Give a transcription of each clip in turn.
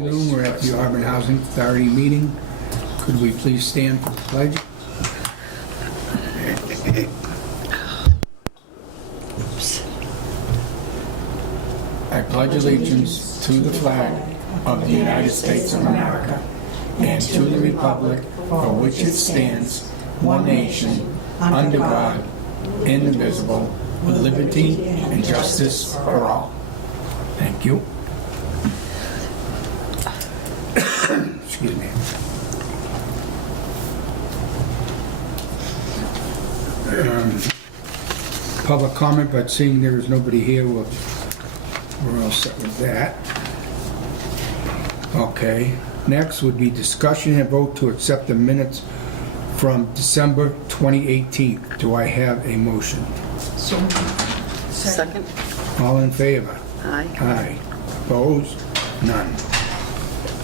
afternoon. We're at the Auburn Housing Authority meeting. Could we please stand for the pledge? I pledge allegiance to the flag of the United States of America and to the republic for which it stands, one nation, under God, indivisible, with liberty and justice for all. Thank you. Excuse me. Public comment, but seeing there is nobody here, we're all set with that. Okay. Next would be discussion and vote to accept the minutes from December 2018. Do I have a motion? So second. All in favor? Aye. Aye. Opposed? None.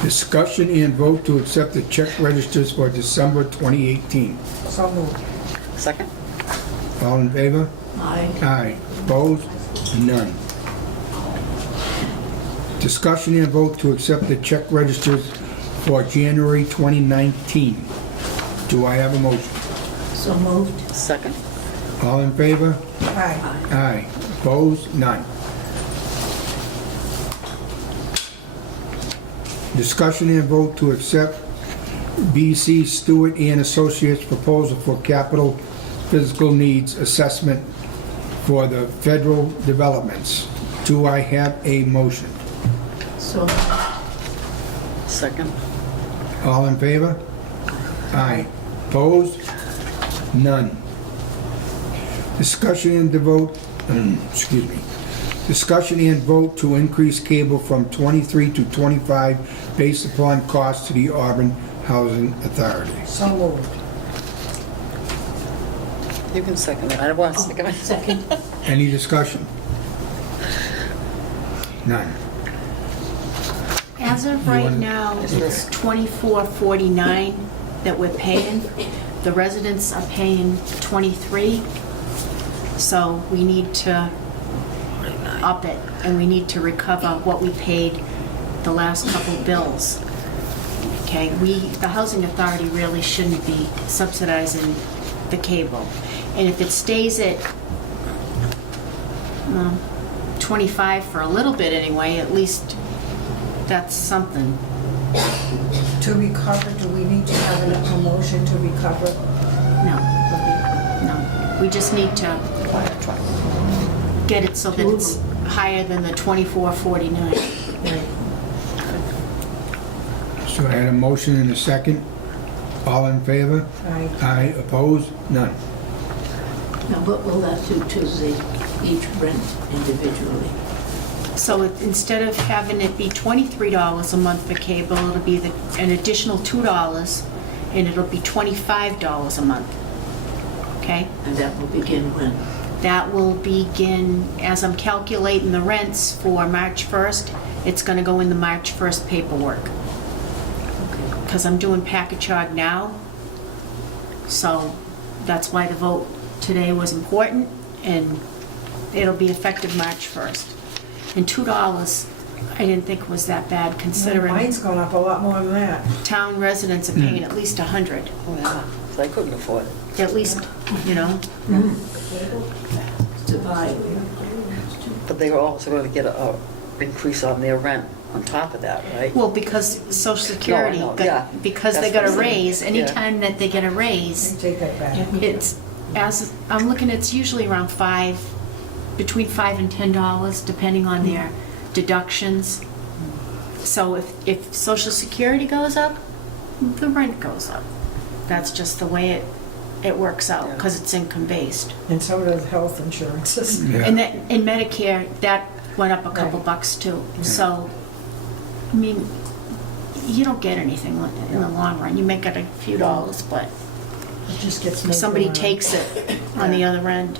Discussion and vote to accept the check registers for December 2018. So moved. Second? All in favor? Aye. Aye. Opposed? None. Discussion and vote to accept the check registers for January 2019. Do I have a motion? So moved. Second? All in favor? Aye. Aye. Opposed? None. Discussion and vote to accept B.C. Stewart and Associates proposal for capital physical needs assessment for the federal developments. Do I have a motion? So Second? All in favor? Aye. Opposed? None. Discussion and vote, excuse me. Discussion and vote to increase cable from 23 to 25 based upon cost to the Auburn Housing Authority. So moved. You can second it. I don't want to second it. Second. Any discussion? None. As of right now, it's $24.49 that we're paying. The residents are paying $23. So we need to up it, and we need to recover what we paid the last couple bills. Okay, the Housing Authority really shouldn't be subsidizing the cable. And if it stays at 25 for a little bit anyway, at least that's something. To recover, do we need to have a motion to recover? No, no. We just need to get it so that it's higher than the $24.49. So I had a motion and a second. All in favor? Aye. Aye. Opposed? None. Now, what will that do to each rent individually? So instead of having it be $23 a month for cable, it'll be an additional $2, and it'll be $25 a month. Okay? And that will begin when? That will begin, as I'm calculating the rents for March 1st, it's going to go in the March 1st paperwork. Because I'm doing package-hog now. So that's why the vote today was important, and it'll be effective March 1st. And $2, I didn't think was that bad considering Mine's gone up a lot more than that. town residents are paying at least $100. Oh, yeah. So I couldn't afford it. At least, you know. To buy? But they were also going to get a increase on their rent on top of that, right? Well, because Social Security, No, I know, yeah. because they That's got a what I'm saying. raise, anytime that they get a raise, Take that back. it's, as I'm looking, it's usually around between $5 and $10, depending on their deductions. So if Social Security goes up, the rent goes up. That's just the way it works out, because it's income-based. And so does health insurances. Yeah. And in Medicare, that went up a couple Right. bucks too. So, I mean, you don't get anything in the long run. You may get a few dollars, but It just gets if moved somebody around. takes it on the other end.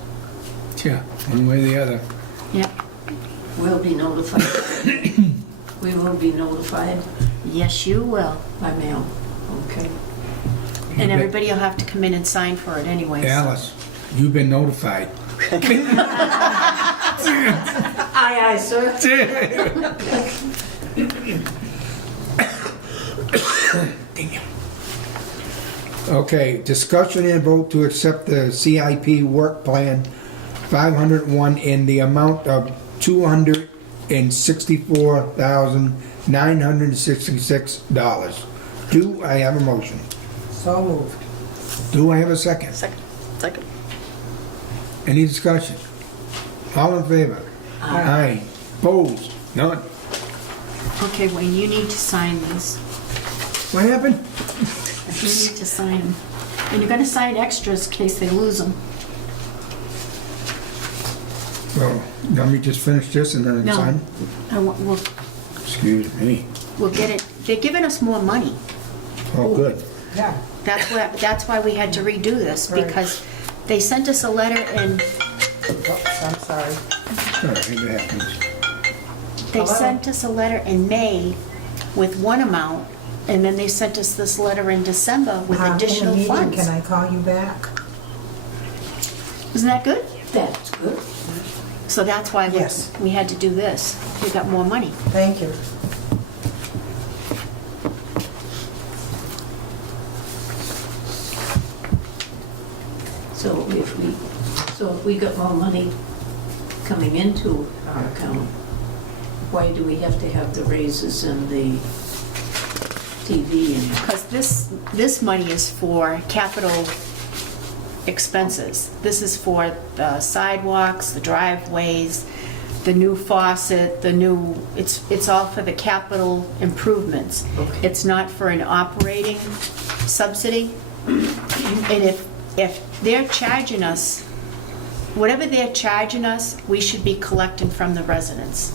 Yeah, one way or the other. Yep. We'll be notified. We will be notified Yes, you will. by mail. Okay. And everybody will have to come in and sign for it anyway. so- Alice, you've been notified. Aye, aye, sir. Okay, discussion and vote to accept the CIP work plan 501 in the amount of $264,966. Do I have a motion? So moved. Do I have a second? Second. Any discussion? All in favor? Aye. Opposed? None. Okay, Wayne, you need to sign these. What happened? You need to sign them. And you're gonna sign extras in case they lose them. Well, let me just finish this and then No. sign. We'll Excuse me. get it. They're giving us more money. Oh, good. Yeah. That's why we had to redo this, Right. because they sent us a letter and Oops, I'm sorry. All right, it happens. they Hello? sent us a letter in May with one amount, and then they sent us this letter in December with additional In the meeting, funds. can I call you back? Isn't that good? That's good. So that's why Yes. we had to do this. We got more money. Thank you. So if we got more money coming into our account, why do we have to have the raises and the TV and Because this money is for capital expenses. This is for the sidewalks, the driveways, the new faucet, it's all for the capital improvements. Okay. It's not for an operating subsidy. And if they're charging us, whatever they're charging us, we should be collecting from the residents.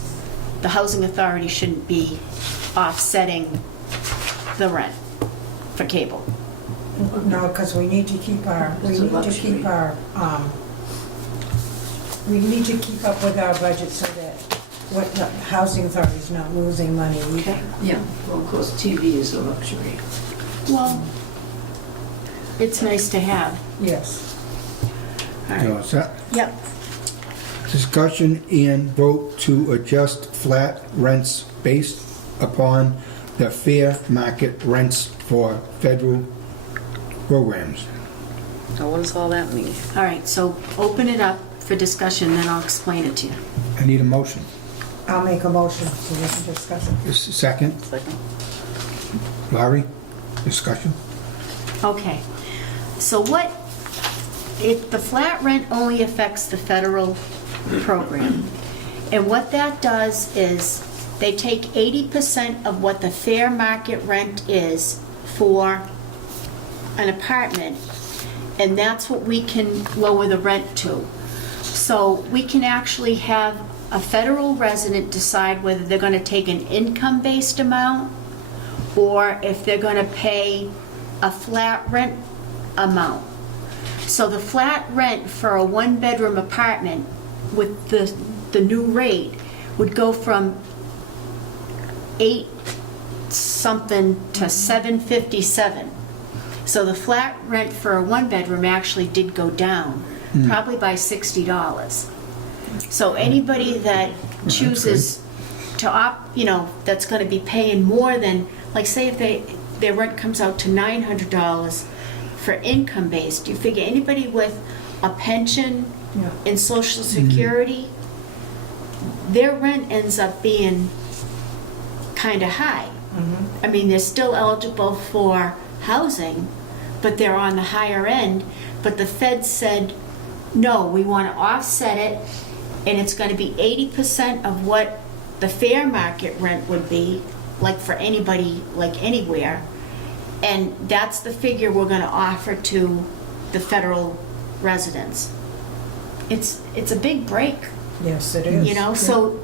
The housing authority shouldn't be offsetting the rent for cable. No, because we need to keep our, we It's a need to luxury. keep our, we need to keep up with our budget so that what the housing authority's not losing money either. Okay. Yeah, well, of course, TV is a luxury. Well, it's nice to have. Yes. All You right. all set? Yep. Discussion and vote to adjust flat rents based upon the fair market rents for federal programs. Now, what does all that mean? All right, so open it up for discussion, then I'll explain it to you. I need a motion. I'll make a motion so we can discuss it. This is second. Second? Laurie, discussion? Okay, so if the flat rent only affects the federal program, and what that does is they take 80% of what the fair market rent is for an apartment, and that's what we can lower the rent to. So we can actually have a federal resident decide whether they're gonna take an income-based amount or if they're gonna pay a flat rent amount. So the flat rent for a one-bedroom apartment with the new rate would go from 8 something to 757. So the flat rent for a one-bedroom actually did go down, probably by $60. So anybody that chooses to opt, that's gonna be paying more than, like say if their rent comes out to $900 for income-based, you figure anybody with a pension Yeah. and Social Security, their rent ends up being kind of high. I mean, they're still eligible for housing, but they're on the higher end. But the Fed said, no, we want to offset it, and it's going to be 80% of what the fair market rent would be, like for anybody, like anywhere. And that's the figure we're going to offer to the federal residents. It's a big break. Yes, it is. So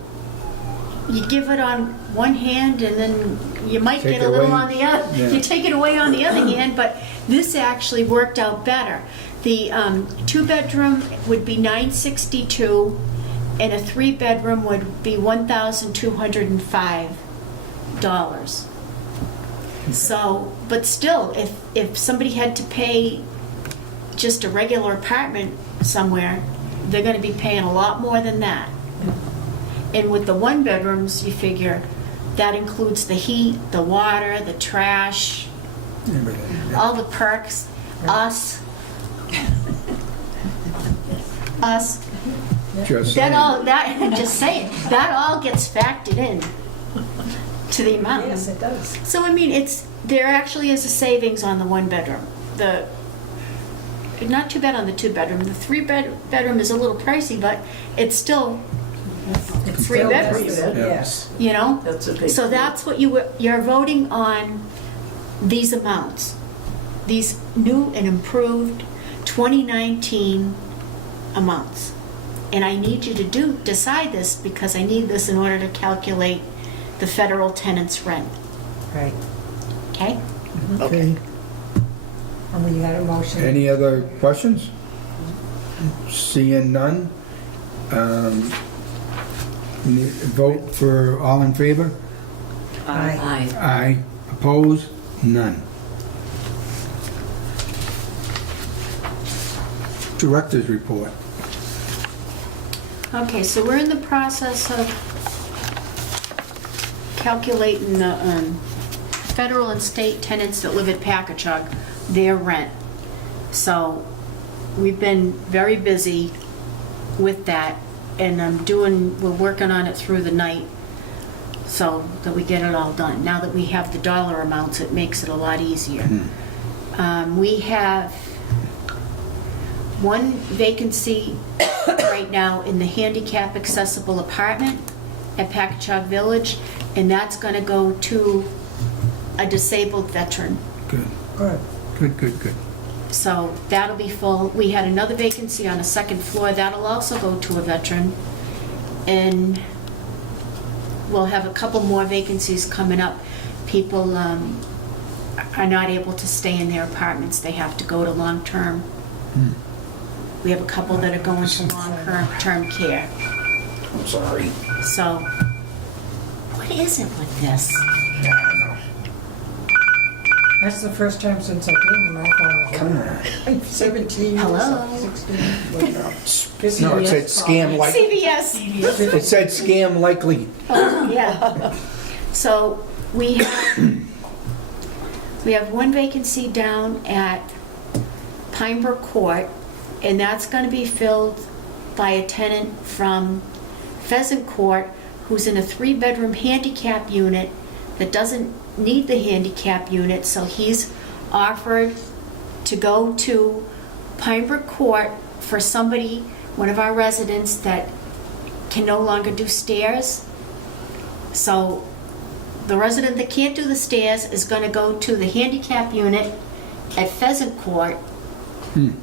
you give it on one hand and then you might Take get a little away. on the other. Yeah. You take it away on the other hand, but this actually worked out better. The two-bedroom would be $962 and a three-bedroom would be $1,205. So, but still, if somebody had to pay just a regular apartment somewhere, they're gonna be paying a lot more than that. And with the one-bedrooms, you figure that includes the heat, the water, the trash, Everything. all the perks. us, us, Just that saying. all, that, just saying, that all gets factored in to the amount. Yes, it does. So, I mean, there actually is a savings on the one bedroom. Not too bad on the two bedroom. The three bedroom is a little pricey, but it's still, It's Three still bedrooms. better, Yeah. Yes. you know? That's a big. So that's what you're voting on, these amounts. These new and improved 2019 amounts. And I need you to decide this because I need this in order to calculate the federal tenant's rent, Right. okay? Okay. And we had a motion. Any other questions? Seeing none. Vote for all in favor? Aye. Aye. Aye. Opposed? None. Director's report. Okay, so we're in the process of calculating the federal and state tenants that live at Packagug, their rent. So we've been very busy with that, and we're working on it through the night so that we get it all done. Now that we have the dollar amounts, it makes it a lot easier. We have one vacancy right now in the handicap accessible apartment at Packagug Village, and that's gonna go to a disabled veteran. Good, Good. good, good, good. So that'll be full. We had another vacancy on a second floor, that'll also go to a veteran. And we'll have a couple more vacancies coming up. People are not able to stay in their apartments, they have to go to long-term. We have a couple that are going to long-term care. I'm sorry. So, what is it with this? That's the first time since I came to my phone. Come on. I'm 17. Hello? 16. No, it said scam like, CVS. it said scam likely. Oh, yeah. So we have one vacancy down at Pinebrook Court, and that's going to be filled by a tenant from Pheasant Court who's in a 3-bedroom handicap unit that doesn't need the handicap unit, so he's offered to go to Pinebrook Court for somebody, one of our residents that can no longer do stairs. So the resident that can't do the stairs is going to go to the handicap unit at Pheasant Court. You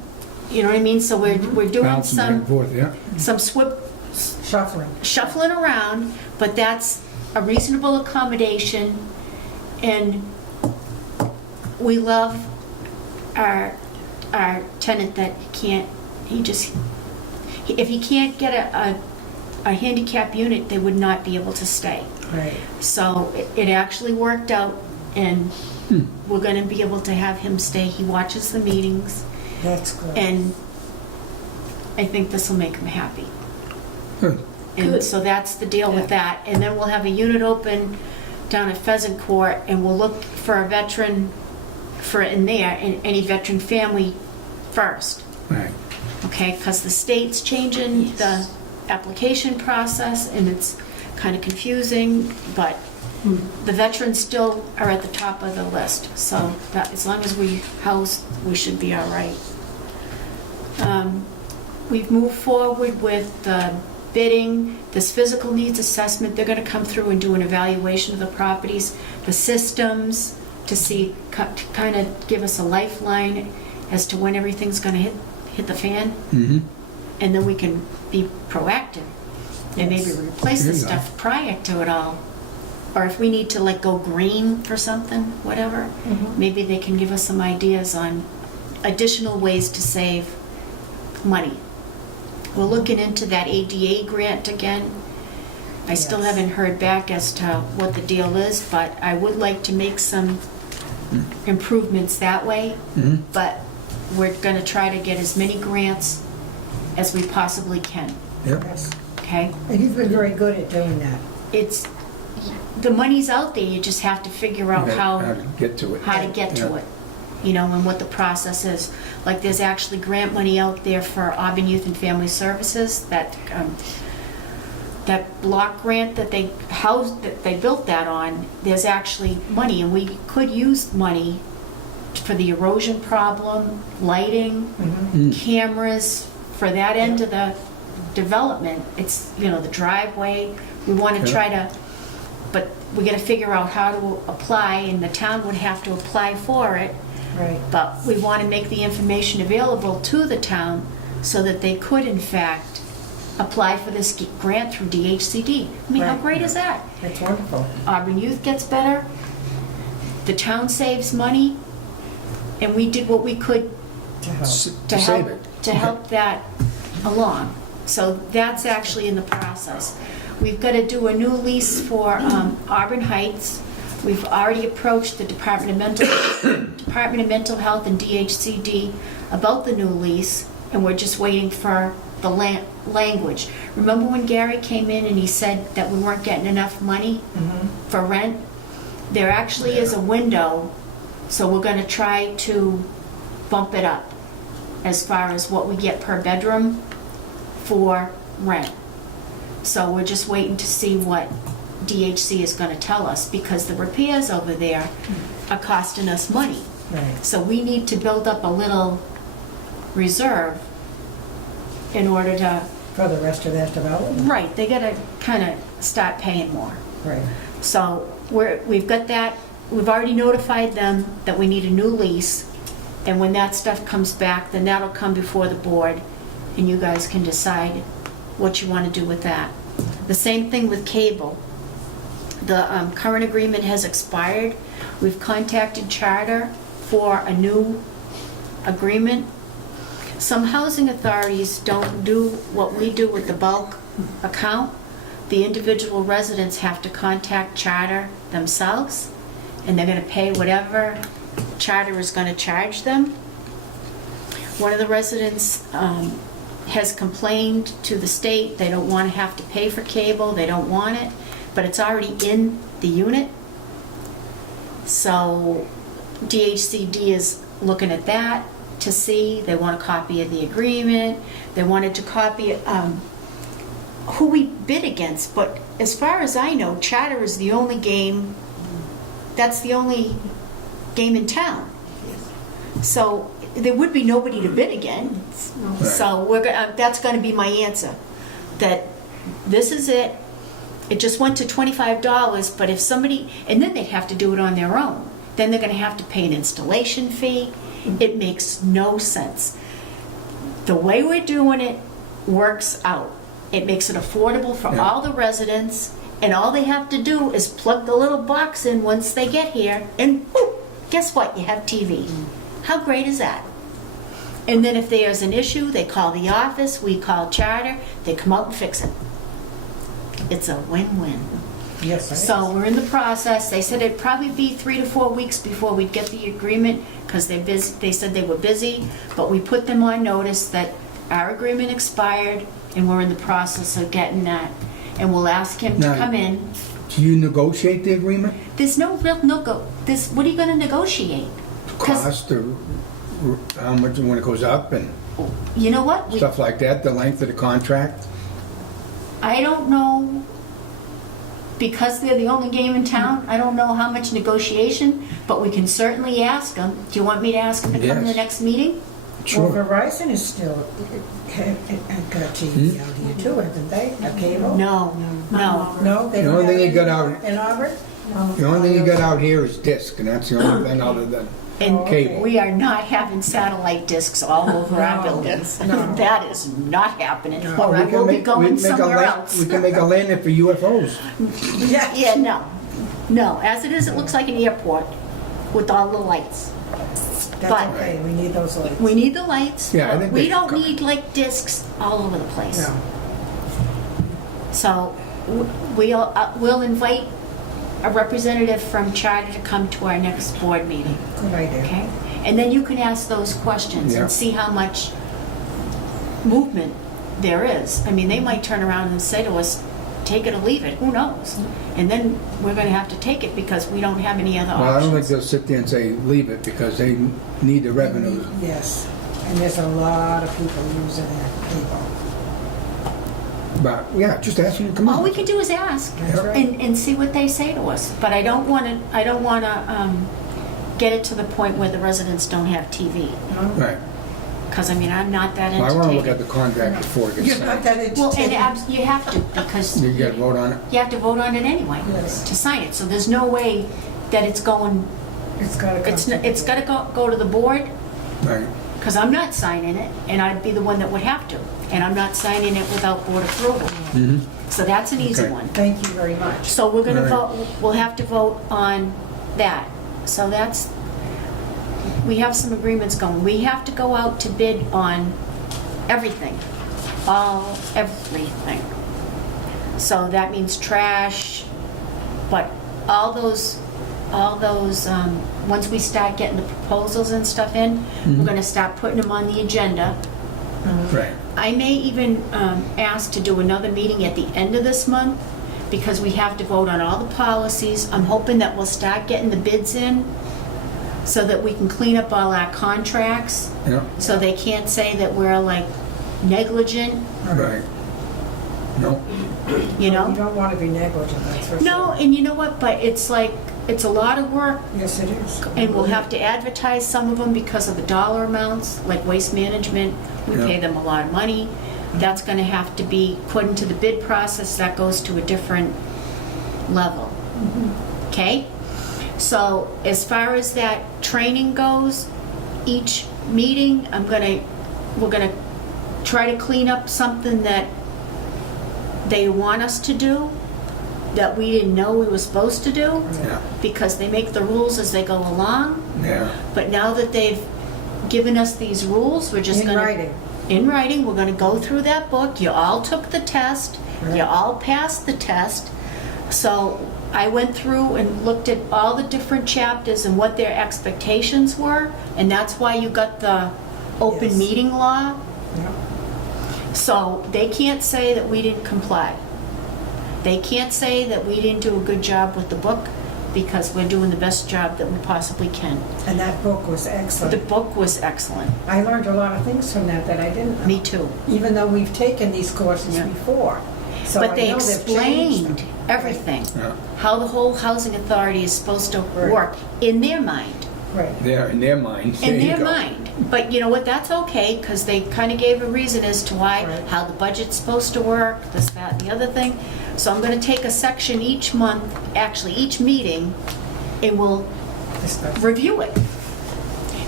know what I mean? So we're doing Bouncing back and forth, yeah. some shuffling around, but that's a reasonable accommodation, and we love our tenant that if he can't get a handicap unit, they would not be able to stay. Right. So it actually worked out, and we're going to be able to have him stay. He watches the meetings, That's good. and I think this will make him happy. Good. And Good. so that's the deal with that. And then we'll have a unit open down at Pheasant Court, and we'll look for a veteran in there, and any veteran family first, Right. okay? Because the state's changing the application process, and it's kind of confusing, but the veterans still are at the top of the list. So that, as long as we house, we should be all right. We've moved forward with the bidding, this physical needs assessment. They're going to come through and do an evaluation of the properties, the systems, to see, kind of give us a lifeline as to when everything's going to hit the fan. Mm-hmm. And then we can be proactive and maybe Yes. replace There the you go. stuff prior to it all. Or if we need to like go green for something, whatever, maybe they can give us some ideas on additional ways to save money. We're looking into that ADA grant again. I still Yes. haven't heard back as to what the deal is, but I would like to make some improvements that way. Mm-hmm. But we're going to try to get as many grants as we possibly can, Yep. Yes. okay? And you've been very good at doing that. It's, the money's out there, you just have to figure out Okay, how to get to it. to get to Yeah. it. and what the process is. Like, there's actually grant money out there for Auburn Youth and Family Services, that block grant that they built that on. There's actually money, and we could use money for the erosion problem, lighting, cameras, for that end of the development. It's, the driveway. We want to try to, but we got to figure out how to apply, and the town would have to apply for it. Right. But we want to make the information available to the town so that they could, in fact, apply for this grant through DHCD. I mean, how Right. great is that? That's wonderful. Auburn Youth gets better, the town saves money, and we did what we could To help. To save it. to help that along. So that's actually in the process. We've got to do a new lease for Auburn Heights. We've already approached the Department of Mental Health and DHCD about the new lease, and we're just waiting for the language. Remember when Gary came in and he said that we weren't getting enough money for rent? There actually is a window, so we're going to try to bump it up as far as what we get per bedroom for rent. So we're just waiting to see what DHC is going to tell us, because the repairs over there are costing us money. Right. So we need to build up a little reserve in order to, For the rest of that development. right, they got to kind of start paying more. Right. So we've got that, we've already notified them that we need a new lease, and when that stuff comes back, then that'll come before the board, and you guys can decide what you want to do with that. The same thing with cable. The current agreement has expired. We've contacted Charter for a new agreement. Some housing authorities don't do what we do with the bulk account. The individual residents have to contact Charter themselves, and they're going to pay whatever Charter is going to charge them. One of the residents has complained to the state they don't want to have to pay for cable, they don't want it, but it's already in the unit. So DHCD is looking at that to see, they want a copy of the agreement, they wanted to copy who we bid against, but as far as I know, Charter is the only game, that's the only game in town. So there would be nobody to bid against. So that's going to be my answer, that this is it. It just went to $25, but if somebody, and then they'd have to do it on their own. Then they're going to have to pay an installation fee. It makes no sense. The way we're doing it works out. It makes it affordable for all the residents, and all they have to do is plug the little box in once they get here, and whoop, guess what? You have TV. How great is that? And then if there's an issue, they call the office, we call Charter, they come out and fix it. It's a win-win. Yes, it So is. we're in the process. They said it'd probably be 3 to 4 weeks before we'd get the agreement, because they're busy. They said they were busy, but we put them on notice that our agreement expired, and we're in the process of getting that. And we'll ask him to Now- come in. Do you negotiate the agreement? There's no real what are you gonna negotiate? 'Cause Cost, or how much when it goes up and you know what? stuff like that, the length of the contract? I don't know, because they're the only game in town, I don't know how much negotiation, but we can certainly ask them. Do you want me to ask them to come to the Yes. next meeting? Well, Sure. Verizon is still, got TV out here too, haven't they? A cable? No. No, they The don't only have thing you any got out, in Auburn? the only thing you got out here is disc, and that's the only thing other than And cable. we are not having satellite discs all over our No. buildings. No. That is not happening. No. Or We I can will be make- going we make a somewhere land- else. We can make a landing for UFOs. Yes. Yeah, no. No, as it is, it looks like an airport with all the lights. That's But- okay, we need those lights. We need the lights. Yeah, I but think we they should don't come. need like discs all over the place. No. So we'll invite a representative from Charter to come to our next board meeting, Good idea. okay? And then you can ask those questions Yeah. and see how much movement there is. I mean, they might turn around and say to us, take it or leave it, who knows? And then we're gonna have to take it because we don't have any other Well, I don't think options. they'll sit there and say, leave it, because they need the revenue. Yes, and there's a lot of people using that cable. But, yeah, just ask them to come in. All we can do is ask That's right. and see what they say to us. But I don't wanna get it to the point where the residents don't have TV. Right. Because, I mean, I'm not that Well, I want to look at entertained. the contract before it gets You're not signed. that Well, and entertained. you have to, because You got to vote on it? you have to vote on it anyway Yes. to sign it. So there's no way that it's going, It's gotta come. it's gotta go to the board, Right. because I'm not signing it, and I'd be the one that would have to. And I'm not signing it without board approval. Mm-hmm. So that's an easy Okay. one. Thank you very much. So we're gonna All vote, we'll have to vote on that. So that's, we have some agreements going. We have to go out to bid on everything, everything. So that means trash, but all those, once we start getting the proposals and stuff in, we're gonna start putting them on the agenda. Right. I may even ask to do another meeting at the end of this month, because we have to vote on all the policies. I'm hoping that we'll start getting the bids in, so that we can clean up all our contracts, Yeah, so they can't say that we're like negligent, right. No, you You know? don't wanna be negligent, that's for sure. No, and you know what, but it's like, it's a lot of work, Yes, it is. and we'll have to advertise some of them because of the dollar amounts, like waste management, we Yeah. pay them a lot of money. That's gonna have to be put into the bid process, that goes to a different level. Okay? So as far as that training goes, each meeting, we're gonna try to clean up something that they want us to do, that we didn't know we were supposed to do, yeah, because they make the rules as they go along. yeah. But now that they've given us these rules, we're just In gonna... writing. In writing, we're gonna go through that book. You all took the test. Right. You all passed the test. So I went through and looked at all the different chapters and what their expectations were, and that's why you got the open Yes. meeting law. Yeah. So they can't say that we didn't comply. They can't say that we didn't do a good job with the book, because we're doing the best job that we possibly can. And that book was The excellent. book was excellent. I learned a lot of things from that I didn't know. Me too. Even though we've taken these courses Yeah. before. So But I they know they've changed explained them. everything, Yeah. how the whole housing authority is supposed to Right. work in their mind. Right. There, in their mind. There In you their go. mind. But you know what, that's okay, because they kind of gave a reason as to why, Right. how the budget's supposed to work, this, that, and the other thing. So I'm gonna take a section each month, actually each meeting, and we'll Discuss. review it.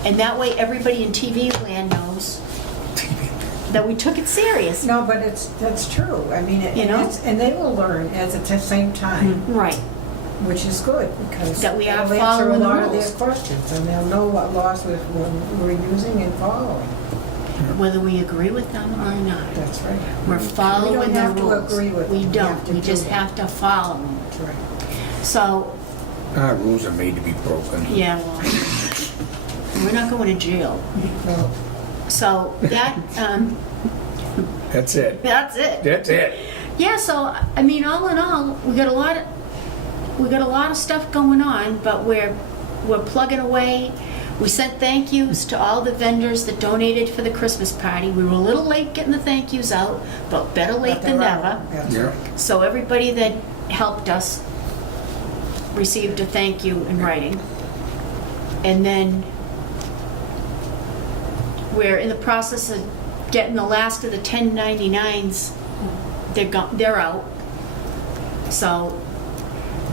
And that way, everybody in TV land knows that we took it serious. No, but that's true. I mean, You know? and they will learn at the same time, Right. which is good because That we are they'll answer a following the lot of their rules. questions and they'll know what laws we're using and following. Whether we agree with them or not. That's right. We're following the rules. We don't have to agree with them. We We don't, have to we do just them. have to follow them. That's right. So, Our rules are made to be broken. yeah, well, we're not going to jail. No, So that, That's it. that's it. That's it. Yeah, so, I mean, all in all, we got a lot of stuff going on, but we're plugging away. We sent thank yous to all the vendors that donated for the Christmas party. We were a little late getting the thank yous out, but better late but than they're never. out. That's Yeah. right. So everybody that helped us received a thank you in writing. And then we're in the process of getting the last of the 1099s. They're out. So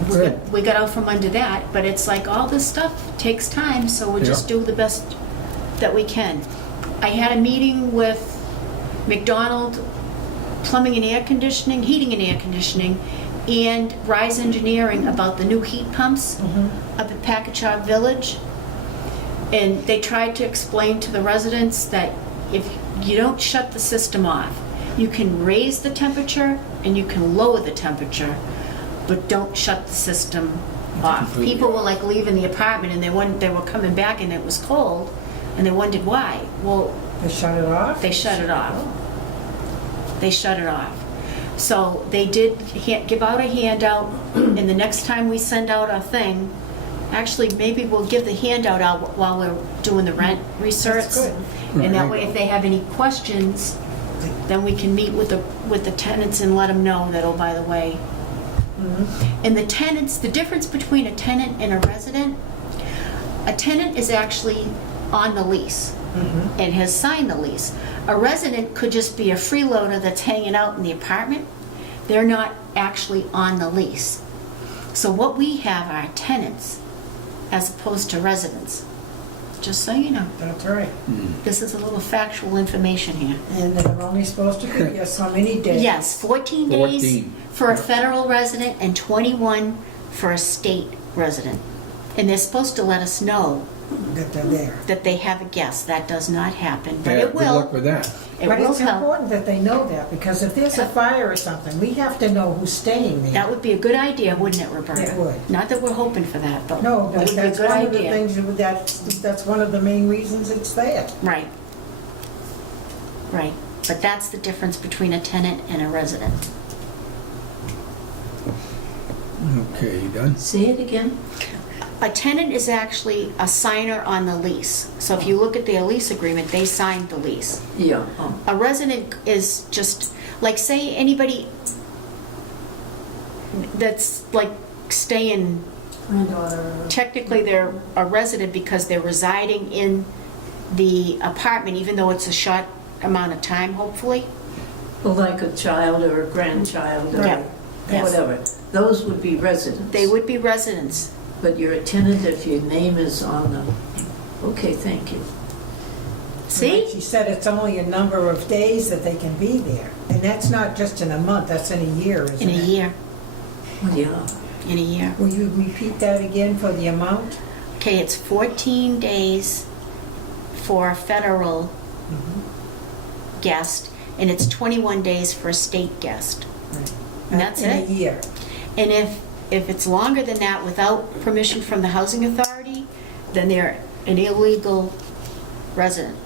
Good. we got out from under that, but it's like all this stuff takes time, so we just Yeah. do the best that we can. I had a meeting with McDonald Plumbing and Air Conditioning, Heating and Air Conditioning, and Rise Engineering about the new heat pumps up at Packagug Village. And they tried to explain to the residents that if you don't shut the system off, you can raise the temperature and you can lower the temperature, but don't shut the system off. Completely People were off. like leaving the apartment and they were coming back and it was cold, and they wondered why. Well, They shut it off? they shut it off. They shut it off. So they did give out a handout, and the next time we send out a thing, actually, maybe we'll give the handout out while we're doing the rent research. That's good. And that way, if they have any questions, then we can meet with the tenants and let them know that, oh, by the way. And the tenants, the difference between a tenant and a resident is actually on the lease and has signed the lease. A resident could just be a freeloader that's hanging out in the apartment. They're not actually on the lease. So what we have are tenants as opposed to residents. Just so you know, That's right. this is a little factual information here. And they're only supposed to be here so many days. Yes, 14 days 14. for a federal resident and 21 for a state resident. And they're supposed to let us know That they're there. that they have a guest. That does not happen, but Yeah, it good luck will. with that. It But will it's help. important that they know that, because if there's a fire or something, we have to know who's staying there. That would be a good idea, wouldn't it, Roberta? It would. Not that we're hoping for that, but No, it would be a that's good one of the idea. things, that's one of the main reasons it's there. Right. Right. But that's the difference between a tenant and a resident. Okay, you done? Say it again? A tenant is actually a signer on the lease. So if you look at their lease agreement, they signed the lease. Yeah. A resident is just, like, say anybody that's like staying, technically they're a resident because they're residing in the apartment, even though it's a short amount of time, hopefully. Well, like a child or a grandchild or Yeah. Yes. whatever. Those would be residents. They would be residents. But you're a tenant if your name is on the, okay, thank you. See? She said it's only a number of days that they can be there. And that's not just in a month, that's in a year, isn't In it? a year. Well, yeah. In a year. Will you repeat that again for the amount? Okay, it's 14 days for a federal guest, and it's 21 days for a state guest. And that's In it. a year. And if it's longer than that without permission from the housing authority, then they're an illegal resident.